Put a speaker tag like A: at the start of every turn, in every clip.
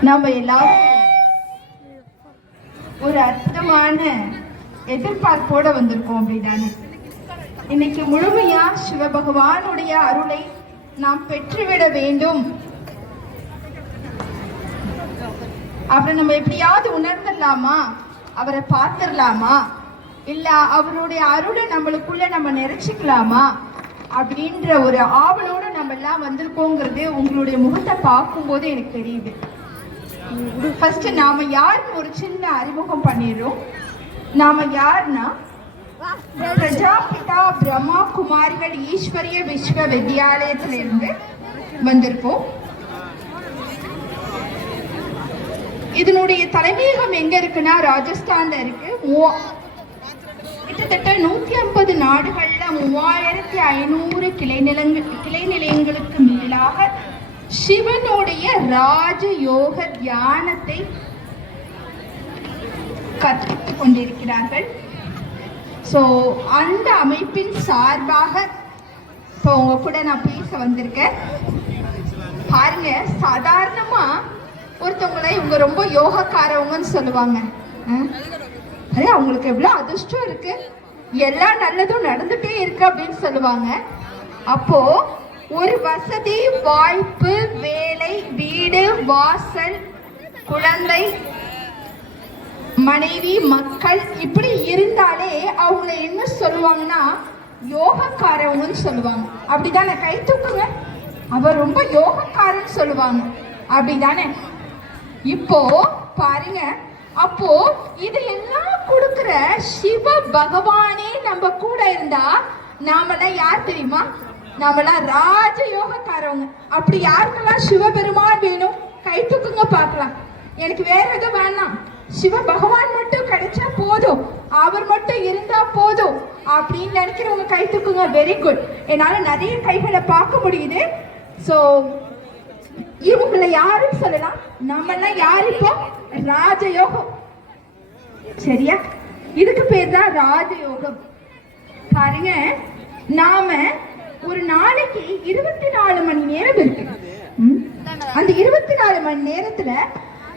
A: நம்ம எல்லாரும் ஒரு அற்புதமான எதிர்பார்ப்போட வந்திருக்கோம் அப்படிதானே? இன்னைக்கு முழுமையா சிவபகவானுடைய அருளை நாம் பெற்றுவிட வேண்டும். அவரை நம்ம எப்படியாவது உணர்ந்துடலாமா? அவரை பார்த்துடலாமா? இல்ல அவருடைய அருளை நம்மளுக்குள்ள நம்ம நிறைச்சிக்கலாமா அப்படின்ற ஒரு ஆவலோடு நம்ம எல்லாம் வந்திருக்கோங்கிறது உங்களுடைய முகத்தை பார்க்கும்போது எனக்கு தெரியுது. ஃபர்ஸ்ட் நாம யாருன்னு ஒரு சின்ன அறிமுகம் பண்ணிடுறோம்? நாம யாருன்னா பிரஜாபிதா பிரம்மா குமாரிகள் ஈஸ்வரிய விஸ்வ வித்யாலயத்திலிருந்து வந்திருக்கோம் இதனுடைய தலைமையகம் எங்க இருக்குன்னா ராஜஸ்தான்ல இருக்கு. மூவா- கிட்டத்தட்ட நூற்றி ஐம்பது நாடுகளில் மூவாயிரத்தி ஐநூறு கிளை நிலங்கள் கிளை நிலையங்களுக்கு மேலாக சிவனுடைய ராஜ யோக தியானத்தை கற்பித்துக் கொண்டிருக்கிறார்கள். ஸோ அந்த அமைப்பின் சார்பாக இப்போ உங்க கூட நான் பேச வந்திருக்கேன். பாருங்க சாதாரணமா ஒருத்தவங்களை இவங்க ரொம்ப யோகக்காரவங்கன்னு சொல்லுவாங்க. அரே அவங்களுக்கு எவ்வளோ அதிர்ஷ்டம் இருக்கு? எல்லா நல்லதும் நடந்துட்டே இருக்கு அப்படின்னு சொல்லுவாங்க. அப்போ ஒரு வசதி வாய்ப்பு வேலை வீடு வாசல் குழந்தை மனைவி மக்கள் இப்படி இருந்தாலே அவங்கள என்ன சொல்லுவாங்கன்னா யோகக்காரவங்கன்னு சொல்லுவாங்க. அப்படிதானே? கை தூக்குங்க. அவர் ரொம்ப யோகக்காரன்னு சொல்லுவாங்க. அப்படிதானே? இப்போ பாருங்க. அப்போ இது எல்லாம் கொடுக்கிற சிவ பகவானே நம்ம கூட இருந்தா நாமெல்லாம் யார் தெரியுமா? நாமெல்லாம் ராஜ யோகக்காரவங்க அப்படி யாருக்கெல்லாம் சிவபெருமான் வேணும்? கை தூக்குங்க பார்க்கலாம். எனக்கு வேற எதுவும் வேணாம். சிவ பகவான் மட்டும் கிடைச்சா போதும். அவர் மட்டும் இருந்தா போதும் அப்படின்னு நினைக்கிறவங்க கை தூக்குங்க வெரி குட் என்னால நிறைய கைகளை பார்க்க முடியுது. ஸோ இவங்களை யாருன்னு சொல்லலாம் நம்மெல்லாம் யார் இப்போ? ராஜயோகம். சரியா? இதுக்கு பேர் தான் ராஜயோகம். பாருங்க நாம ஒரு நாளைக்கு இருபத்தி நாலு மணி நேரம் இருக்கு. அந்த இருபத்தி நாலு மணி நேரத்துல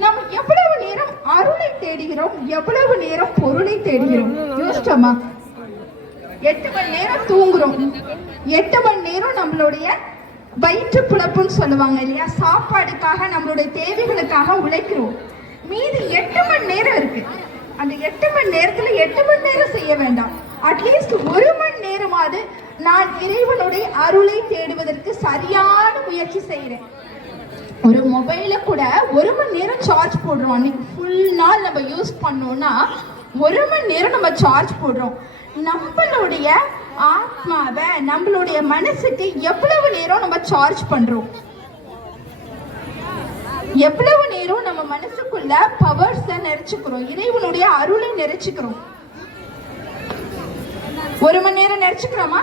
A: நம்ம எவ்வளவு நேரம் அருளை தேடுகிறோம் எவ்வளவு நேரம் பொருளை தேடுகிறோம்? யோசிச்சோமா எட்டு மணி நேரம் தூங்குறோம். எட்டு மணி நேரம் நம்மளுடைய வயிற்று புழப்புன்னு சொல்லுவாங்க இல்லையா? சாப்பாடுக்காக நம்மளுடைய தேவைகளுக்காக உழைக்கிறோம். மீதி எட்டு மணி நேரம் இருக்கு. அந்த எட்டு மணி நேரத்துல எட்டு மணி நேரம் செய்ய வேண்டாம். அட்லீஸ்ட் ஒரு மணி நேரமாவது நான் இறைவனுடைய அருளை தேடுவதற்கு சரியான முயற்சி செய்கிறேன் ஒரு மொபைல கூட ஒரு மணி நேரம் சார்ஜ் போடுறோம். அன்னைக்கு ஃபுல் நாள் நம்ம யூஸ் பண்ணோம்னா ஒரு மணி நேரம் நம்ம சார்ஜ் போடுறோம். நம்மளுடைய ஆத்மாவை நம்மளுடைய மனசுக்கு எவ்வளவு நேரம் நம்ம சார்ஜ் பண்றோம்? எவ்வளவு நேரம் நம்ம மனசுக்குள்ள பவர்ஸ் நிறைச்சுக்கிறோம் இறைவனுடைய அருளை நிறைச்சுக்கிறோம் ஒரு மணி நேரம் நிறைச்சுக்கிறோமா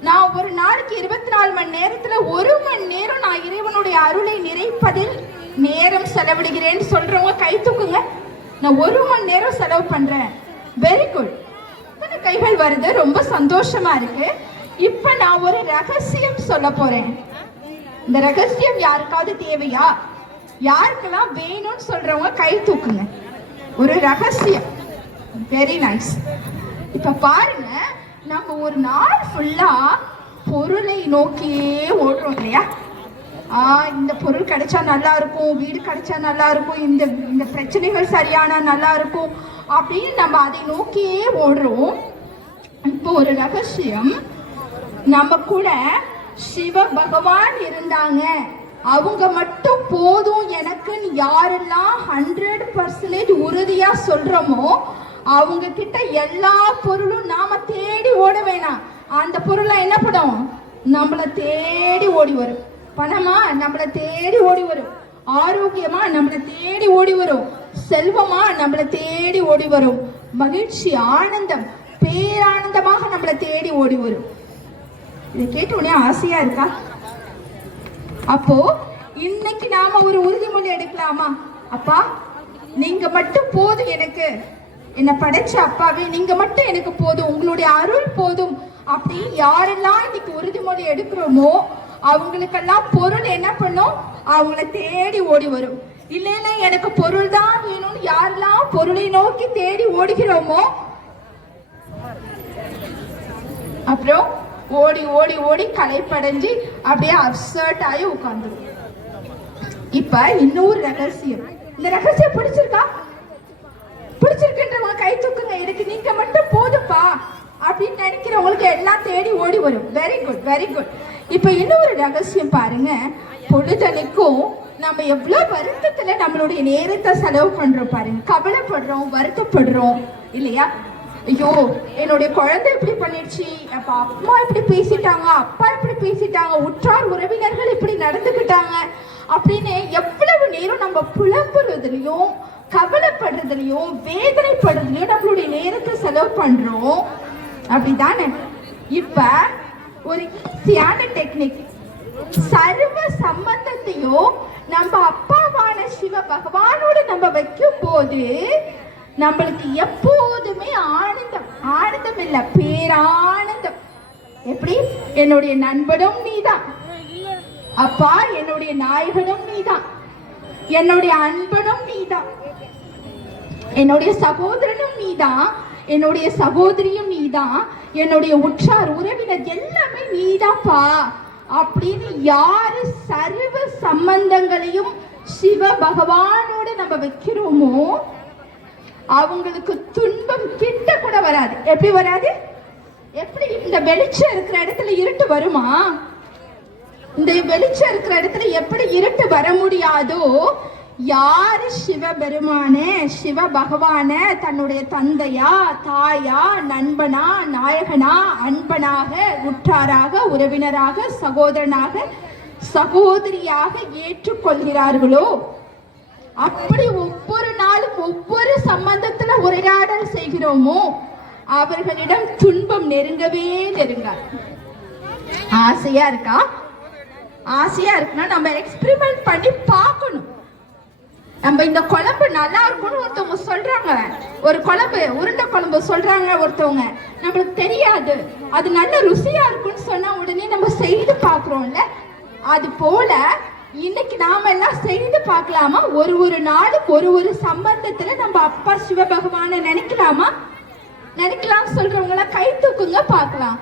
A: நான் ஒரு நாளைக்கு இருபத்தி நாலு மணி நேரத்துல ஒரு மணி நேரம் நான் இறைவனுடைய அருளை நிறைப்பதில் நேரம் செலவிடுகிறேன்னு சொல்றவங்க கை தூக்குங்க. நான் ஒரு மணி நேரம் செலவு பண்றேன். வெரி குட் கைகள் வருது. ரொம்ப சந்தோஷமா இருக்கு. இப்ப நான் ஒரு ரகசியம் சொல்ல போறேன். இந்த ரகசியம் யாருக்காவது தேவையா? யாருக்கெல்லாம் வேணும்னு சொல்றவங்க கை தூக்குங்க. ஒரு ரகசியம். வெரி நைஸ் இப்ப பாருங்க நம்ம ஒரு நாள் ஃபுல்லா பொருளை நோக்கியே ஓடுறோம் இல்லையா? ஆ இந்த பொருள் கிடைச்சா நல்லா இருக்கும் வீடு கிடைச்சா நல்லா இருக்கும் இந்த இந்த பிரச்சனைகள் சரியானா நல்லா இருக்கும் அப்படின்னு நம்ம அதை நோக்கியே ஓடுறோம். இப்போ ஒரு ரகசியம். நம்ம கூட சிவ பகவான் இருந்தாங்க. அவங்க மட்டும் போதும் எனக்குன்னு யாரெல்லாம் ஹண்ட்ரட் பர்சன்டேஜ் உறுதியா சொல்றோமோ அவங்க கிட்ட எல்லா பொருளும் நாம தேடி ஓட வேணாம். அந்த பொருளை என்ன பண்ணும் நம்மள தேடி ஓடி வரும். பணமா? நம்மள தேடி ஓடி வரும். ஆரோக்கியமா? நம்மள தேடி ஓடி வரும். செல்வமா நம்மளை தேடி ஓடி வரும். மகிழ்ச்சி ஆனந்தம் பேரானந்தமாக நம்மளை தேடி ஓடி வரும். இதை கேட்ட உடனே ஆசையா இருக்கா? அப்போ இன்னைக்கு நாம ஒரு உறுதிமொழி எடுக்கலாமா? அப்பா நீங்க மட்டும் போதும் எனக்கு. என்னை படைச்ச அப்பாவே நீங்க மட்டும் எனக்கு போதும். உங்களுடைய அருள் போதும். அப்படி யாரெல்லாம் இன்னைக்கு உறுதிமொழி எடுக்கிறோமோ அவங்களுக்கெல்லாம் பொருள் என்ன பண்ணும்? அவங்கள தேடி ஓடி வரும். இல்லைன்னா எனக்கு பொருள் தான் வேணும்னு யாரெல்லாம் பொருளை நோக்கி தேடி ஓடுகிறோமோ? அப்புறம் ஓடி ஓடி ஓடி களைப்படைஞ்சு அப்படியே அப்சர்ட் ஆகி உட்காந்துரும் இப்ப இன்னொரு ரகசியம். இந்த ரகசியம் பிடிச்சிருக்கா? பிடிச்சிருக்குன்றவங்க கை தூக்குங்க எனக்கு நீங்க மட்டும் போதுப்பா அப்படின்னு நினைக்கிறவங்களுக்கு எல்லாம் தேடி ஓடி வரும். வெரி குட் வெரி குட் இப்ப இன்னொரு ரகசியம் பாருங்க. பொழுதனைக்கும் நம்ம எவ்வளவு வருத்தத்துல நம்மளுடைய நேரத்தை செலவு பண்றோம் பாருங்க. கவலைப்படுறோம் வருத்தப்படுறோம். இல்லையா? ஐயோ என்னுடைய குழந்தை இப்படி பண்ணிடுச்சு. அப்ப அம்மா இப்படி பேசிட்டாங்க அப்பா இப்படி பேசிட்டாங்க உற்றார் உறவினர்கள் இப்படி நடந்துக்கிட்டாங்க அப்படின்னு எவ்வளவு நேரம் நம்ம புலம்புறதுலயும் கவலைப்படுறதுலயும் வேதனைப்படுறதுலயும் நம்மளுடைய நேரத்தை செலவு பண்றோம். அப்படிதானே? இப்ப ஒரு ஈஸியான டெக்னிக் சர்வ சம்பந்தத்தையும் நம்ம அப்பாவான சிவ பகவானோட நம்ம வைக்கும் போது நம்மளுக்கு எப்போதுமே ஆனந்தம். ஆனந்தம் இல்ல பேரானந்தம். எப்படி? என்னுடைய நண்பனும் நீதான். அப்பா என்னுடைய நாயகனும் நீதான். என்னுடைய அன்பனும் நீதான். என்னுடைய சகோதரனும் நீதான். என்னுடைய சகோதரியும் நீதான். என்னுடைய உற்றார் உறவினர் எல்லாமே நீதான்ப்பா. அப்படின்னு யாரு சர்வ சம்பந்தங்களையும் சிவ பகவானோட நம்ம வைக்கிறோமோ அவங்களுக்கு துன்பம் கிட்ட கூட வராது. எப்படி வராது? எப்படி இந்த வெளிச்சம் இருக்கிற இடத்துல இருட்டு வருமா? இந்த வெளிச்சம் இருக்கிற இடத்துல எப்படி இருட்டு வர முடியாதோ யாரு சிவபெருமான? சிவ பகவான தன்னுடைய தந்தையா தாயா நண்பனா நாயகனா அன்பனாக உற்றாராக உறவினராக சகோதரனாக சகோதரியாக ஏற்றுக்கொள்கிறார்களோ? அப்படி ஒவ்வொரு நாளும் ஒவ்வொரு சம்பந்தத்துல உரையாடல் செய்கிறோமோ? அவர்களிடம் துன்பம் நெருங்கவே நெருங்காது. ஆசையா இருக்கா? ஆசையா இருக்குன்னா நம்ம எக்ஸ்பிரிமெண்ட் பண்ணி பார்க்கணும். நம்ம இந்த குழம்பு நல்லா இருக்கும்னு ஒருத்தவங்க சொல்றாங்க. ஒரு குழம்பு உருண்டை குழம்பு சொல்றாங்க ஒருத்தவங்க. நம்மளுக்கு தெரியாது. அது நல்ல ருசியா இருக்கும்னு சொன்னா உடனே நம்ம செய்து பார்க்குறோம்ல. அது போல இன்னைக்கு நாம எல்லாம் செய்து பார்க்கலாமா? ஒரு ஒரு நாளும் ஒரு ஒரு சம்பந்தத்துல நம்ம அப்பா சிவபகவானை நினைக்கலாமா? நினைக்கலாம் சொல்றவங்க கை தூக்குங்க பார்க்கலாம்.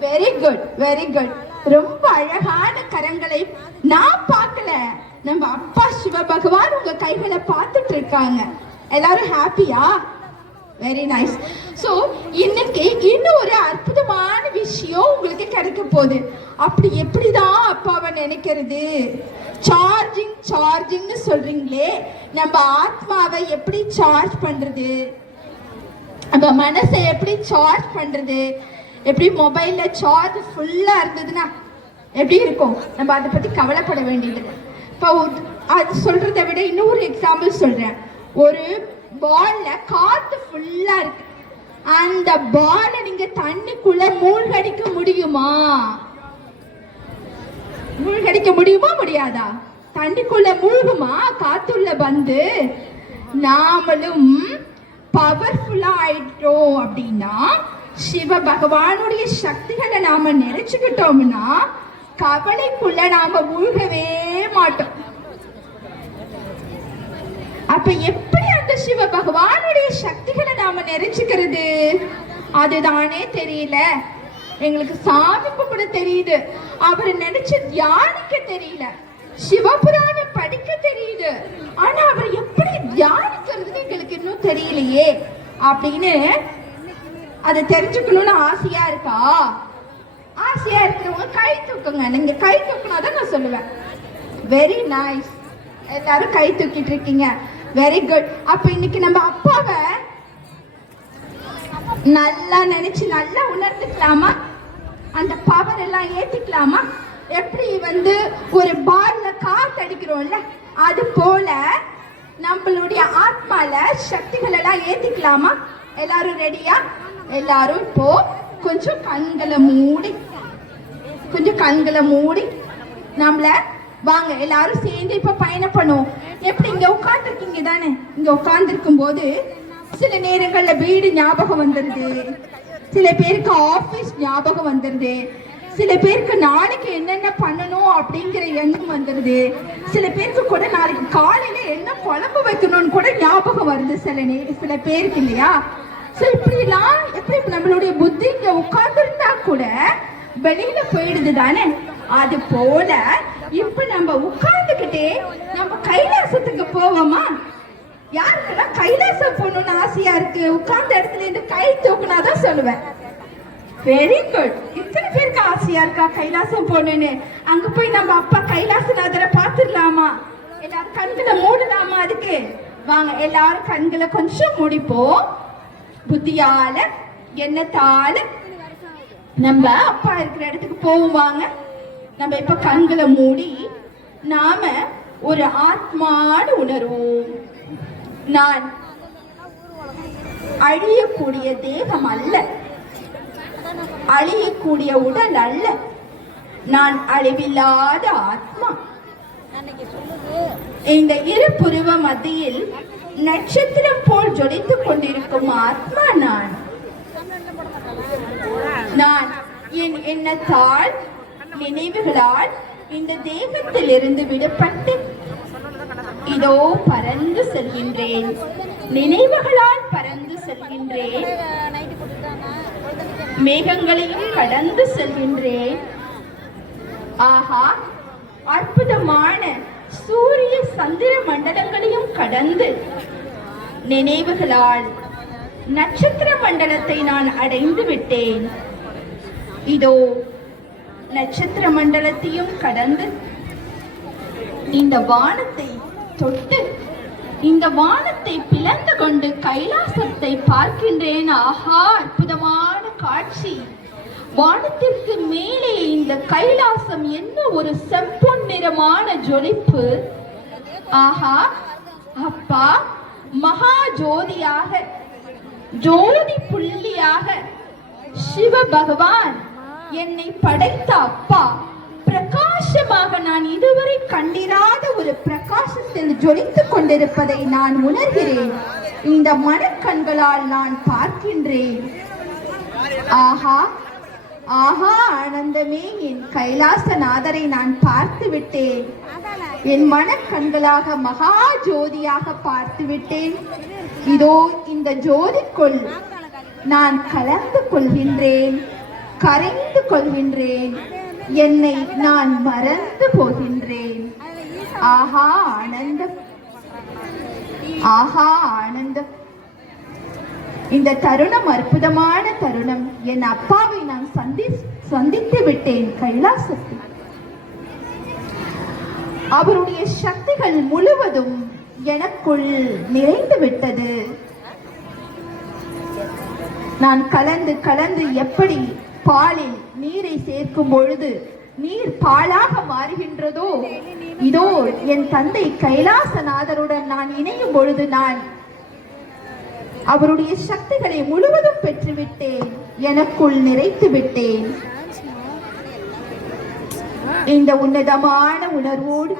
A: வெரி குட் வெரி குட் ரொம்ப அழகான கரங்களை நான் பார்க்கல. நம்ம அப்பா சிவபகவான் உங்க கைகளை பார்த்துட்டு இருக்காங்க எல்லாரும் ஹாப்பியா வெரி நைஸ் ஸோ இன்னைக்கு இன்னும் ஒரு அற்புதமான விஷயம் உங்களுக்கு கிடைக்க போகுது. அப்படி எப்படிதான் அப்பாவை நினைக்கிறது? சார்ஜிங் சார்ஜிங்னு சொல்றீங்களே. நம்ம ஆத்மாவை எப்படி சார்ஜ் பண்றது? நம்ம மனசை எப்படி சார்ஜ் பண்றது? எப்படி மொபைல்ல சார்ஜ் ஃபுல்லா இருந்ததுன்னா எப்படி இருக்கும்? நம்ம அதை பத்தி கவலைப்பட வேண்டியது இப்போ அது சொல்கிறத விட இன்னொரு எக்ஸாம்பிள் சொல்றேன். ஒரு பால்ல காத்து ஃபுல்லா இருக்கு. அந்த பாலை நீங்க தண்ணிக்குள்ள மூழ்கடிக்க முடியுமா? மூழ்கடிக்க முடியுமா முடியாதா? தண்ணிக்குள்ள மூழ்குமா? காத்துள்ள வந்து நாமளும் பவர்ஃபுல்லா ஆயிட்டோம் அப்படின்னா சிவ பகவானுடைய சக்திகளை நாம நினைச்சுக்கிட்டோம்னா கவலைக்குள்ள நாம மூழ்கவே மாட்டோம். அப்ப எப்படி அந்த சிவ பகவானுடைய சக்திகளை நாம நிறைச்சுக்கிறது அதுதானே தெரியல. எங்களுக்கு சாமி கும்பிட தெரியுது. அவரை நினைச்சு தியானிக்க தெரியல. சிவபுராணம் படிக்க தெரியுது. ஆனா அவர் எப்படி தியானிக்கிறதுன்னு எங்களுக்கு இன்னும் தெரியலையே அப்படின்னு அதை தெரிஞ்சுக்கணும்னு ஆசையா இருக்கா? ஆசையா இருக்கிறவங்க கை தூக்குங்க. நீங்க கை தூக்குனாதான் நான் சொல்லுவேன். வெரி நைஸ் எல்லாரும் கை தூக்கிட்டு இருக்கீங்க. வெரி குட் அப்ப இன்னைக்கு நம்ம அப்பாவை நல்லா நினைச்சு நல்லா உணர்ந்துக்கலாமா? அந்த பவர் எல்லாம் ஏத்திக்கலாமா? எப்படி வந்து ஒரு பார்ல காத்து அடிக்கிறோம்ல அது போல நம்மளுடைய ஆத்மால சக்திகள் எல்லாம் ஏத்திக்கலாமா? எல்லாரும் ரெடியா எல்லாரும் இப்போ கொஞ்சம் கண்களை மூடி கொஞ்சம் கண்களை மூடி நம்மள வாங்க எல்லாரும் சேர்ந்து இப்ப பயணம் பண்ணுவோம் எப்படி இங்க உட்காந்துருக்கீங்க தானே? இங்க உட்காந்துருக்கும் போது சில நேரங்கள்ல வீடு ஞாபகம் வந்துருது. சில பேருக்கு ஆபீஸ் ஞாபகம் வந்துருது. சில பேருக்கு நாளைக்கு என்னென்ன பண்ணணும் அப்படிங்கிற எண்ணம் வந்துருது. சில பேருக்கு கூட நாளைக்கு காலையில என்ன குழம்பு வைக்கணும்னு கூட ஞாபகம் வருது சில நே சில பேருக்கு இல்லையா? ஸோ இப்படிலாம் எப்படி நம்மளுடைய புத்தி இங்க உட்கார்ந்துருந்தா கூட வெளியில போயிடுது தானே? அது போல இப்ப நம்ம உட்கார்ந்துகிட்டே நம்ம கைலாசத்துக்கு போவோமா? யாருக்கெல்லாம் கைலாசம் போகணும்னு ஆசையா இருக்கு? உட்கார்ந்த இடத்துல இருந்து கை தூக்குனாதான் சொல்லுவேன். வெரி குட் இத்தனை பேருக்கு ஆசையா இருக்கா கைலாசம் போகணும்னு? அங்க போய் நம்ம அப்பா கைலாசநாதரை பார்த்துடலாமா? எல்லாரும் கண்களை மூடலாமா அதுக்கு? வாங்க எல்லாரும் கண்களை கொஞ்சம் முடிப்போம். புத்தியால எண்ணத்தால நம்ம அப்பா இருக்கிற இடத்துக்கு போவோம் வாங்க. நம்ம இப்ப கண்களை மூடி நாம ஒரு ஆத்மான்னு உணர்வோம். நான் அழியக்கூடிய தேகம் அல்ல. அழியக்கூடிய உடல் அல்ல. நான் அழிவில்லாத ஆத்மா. இந்த இரு புருவ மத்தியில் நட்சத்திரம் போல் ஜொலித்துக் கொண்டிருக்கும் ஆத்மா நான். நான் என் எண்ணத்தால் நினைவுகளால் இந்த தேகத்தில் இருந்து விடுபட்டு இதோ பறந்து செல்கின்றேன். நினைவுகளால் பறந்து செல்கின்றேன். மேகங்களையும் கடந்து செல்கின்றேன். ஆஹா அற்புதமான சூரிய சந்திர மண்டலங்களையும் கடந்து நினைவுகளால் நட்சத்திர மண்டலத்தை நான் அடைந்து விட்டேன். இதோ நட்சத்திர மண்டலத்தையும் கடந்து இந்த வானத்தை தொட்டு இந்த வானத்தை பிளந்து கொண்டு கைலாசத்தை பார்க்கின்றேன். ஆஹா அற்புதமான காட்சி. வானத்திற்கு மேலே இந்த கைலாசம் என்ன ஒரு செம்பொன் நிறமான ஜொலிப்பு? ஆஹா அப்பா மகா ஜோதியாக ஜோதி புள்ளியாக சிவ பகவான் என்னை படைத்த அப்பா. பிரகாசமாக நான் இதுவரை கண்டிராத ஒரு பிரகாசத்தில் ஜொலித்துக் கொண்டிருப்பதை நான் உணர்கிறேன். இந்த மனக்கண்களால் நான் பார்க்கின்றேன். ஆஹா ஆஹா ஆனந்தமே என் கைலாசநாதரை நான் பார்த்து விட்டேன் என் மனக்கண்களாக மகா ஜோதியாக பார்த்து விட்டேன் இதோ இந்த ஜோதிக்குள் நான் கலந்து கொள்கின்றேன். கரைந்து கொள்கின்றேன். என்னை நான் மறந்து போகின்றேன். ஆஹா ஆனந்தம் ஆஹா ஆனந்தம் இந்த தருணம் அற்புதமான தருணம். என் அப்பாவை நான் சந்தி சந்தித்து விட்டேன் கைலாசத்தில். அவருடைய சக்திகள் முழுவதும் எனக்குள் நிறைந்து விட்டது. நான் கலந்து கலந்து எப்படி பாலில் நீரை சேர்க்கும் பொழுது நீர் பாலாக மாறுகின்றதோ? இதோ என் தந்தை கைலாசநாதருடன் நான் இணையும் பொழுது நான் அவருடைய சக்திகளை முழுவதும் பெற்றுவிட்டேன். எனக்குள் நிறைத்து விட்டேன். இந்த உன்னதமான உணர்வோடு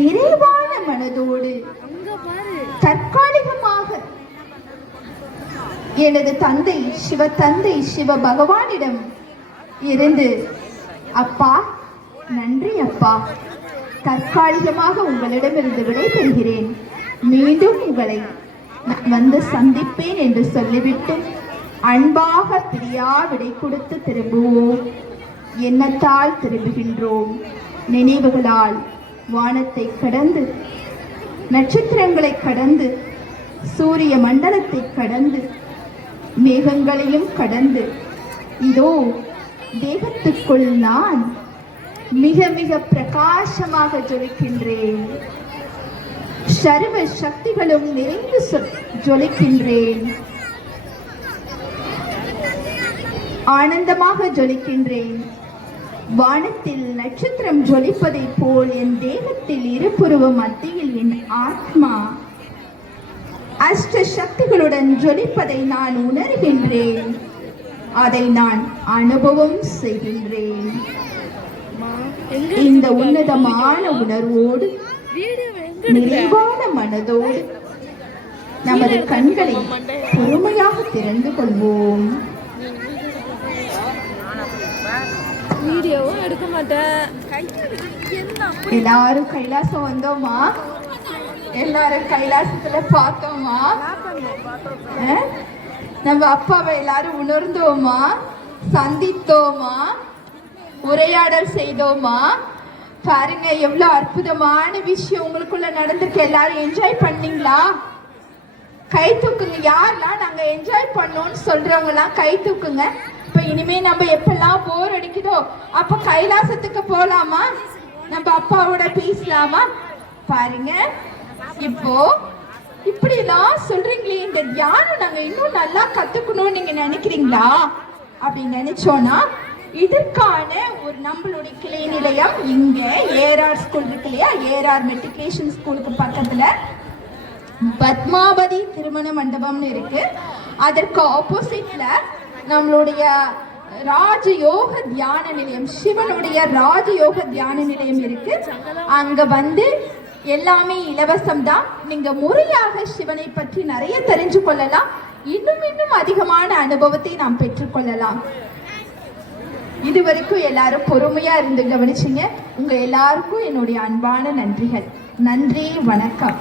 A: நிறைவான மனதோடு தற்காலிகமாக எனது தந்தை சிவ தந்தை சிவ பகவானிடம் இருந்து அப்பா நன்றி அப்பா. தற்காலிகமாக உங்களிடமிருந்து விடைபெறுகிறேன். மீண்டும் உங்களை வந்து சந்திப்பேன் என்று சொல்லிவிட்டு அன்பாக பிரியா விடை கொடுத்து திரும்புவோம். எண்ணத்தால் திரும்புகின்றோம். நினைவுகளால் வானத்தை கடந்து நட்சத்திரங்களை கடந்து சூரிய மண்டலத்தை கடந்து மேகங்களையும் கடந்து. இதோ தேகத்துக்குள் நான் மிக மிக பிரகாசமாக ஜொலிக்கின்றேன். சர்வ சக்திகளும் நிறைந்து சொ- ஜொலிக்கின்றேன். ஆனந்தமாக ஜொலிக்கின்றேன். வானத்தில் நட்சத்திரம் ஜொலிப்பதைப் போல் என் தேகத்தில் இருபுருவ மத்தியில் என் ஆத்மா. அஷ்ட சக்திகளுடன் ஜொலிப்பதை நான் உணர்கின்றேன். அதை நான் அனுபவம் செய்கின்றேன். இந்த உன்னதமான உணர்வோடு நிறைவான மனதோடு நமது கண்களை பொறுமையாக திறந்து கொள்வோம்.
B: வீடியோவும் எடுக்க மாட்டேன்.
A: எல்லாரும் கைலாசம் வந்தோமா? எல்லாரும் கைலாசத்துல பார்த்தோமா? நம்ம அப்பாவை எல்லாரும் உணர்ந்தோமா? சந்தித்தோமா? உரையாடல் செய்தோமா? பாருங்க எவ்வளவு அற்புதமான விஷயம் உங்களுக்குள்ள நடந்திருக்கு. எல்லாரும் என்ஜாய் பண்ணீங்களா? கை தூக்குங்க. யாரெல்லாம் நாங்க என்ஜாய் பண்ணோம்னு சொல்றவங்கலாம் கை தூக்குங்க. இப்ப இனிமே நம்ம எப்பெல்லாம் போர் அடிக்குதோ அப்ப கைலாசத்துக்கு போலாமா? நம்ம அப்பாவோட பேசலாமா? பாருங்க. இப்போ இப்படி எல்லாம் சொல்றீங்களே இந்த தியானம் நாங்க இன்னும் நல்லா கத்துக்கணும்னு நீங்க நினைக்கிறீங்களா? அப்படி நினைச்சோன்னா இதற்கான ஒரு நம்மளுடைய கிளை நிலையம் இங்க ஏஆர் ஸ்கூல் இருக்கு இல்லையா? ஏஆர் மெட்ரிகுலேஷன் ஸ்கூலுக்கு பக்கத்துல பத்மாவதி திருமண மண்டபம்னு இருக்கு. அதற்கு ஆப்போசிட்ல நம்மளுடைய ராஜயோக தியான நிலையம் சிவனுடைய ராஜயோக தியான நிலையம் இருக்கு. அங்க வந்து எல்லாமே இலவசம் தான் நீங்க முறையாக சிவனை பற்றி நிறைய தெரிஞ்சு கொள்ளலாம். இன்னும் இன்னும் அதிகமான அனுபவத்தை நாம் பெற்றுக்கொள்ளலாம் இது வரைக்கும் எல்லாரும் பொறுமையா இருந்து கவனிச்சீங்க. உங்க எல்லாருக்கும் என்னுடைய அன்பான நன்றிகள். நன்றி வணக்கம்.